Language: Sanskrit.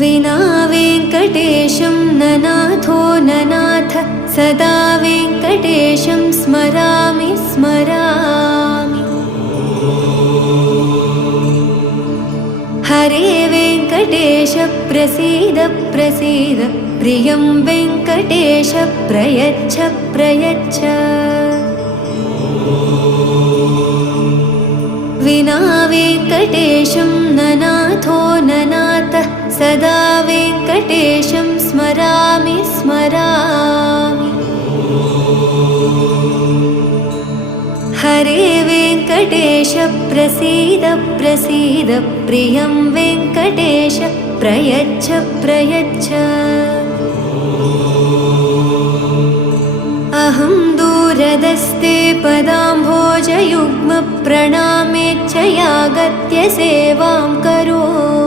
विना वेङ्कटेशं ननाथो ननाथ सदा वेङ्कटेशं स्मरामि स्मरामि। हरे वेङ्कटेश प्रसीद प्रसीद प्रियं वेङ्कटेश प्रयच्छ प्रयच्छ। विना वेङ्कटेशं ननाथो ननाथ सदा वेङ्कटेशं स्मरामि स्मरामि। हरे वेङ्कटेश प्रसीद प्रसीद प्रियं वेङ्कटेश प्रयच्छ प्रयच्छ। अहं दूरदस्ते पदाम्भोजयुग्म प्रणामेच्छयागत्य सेवां करोमि।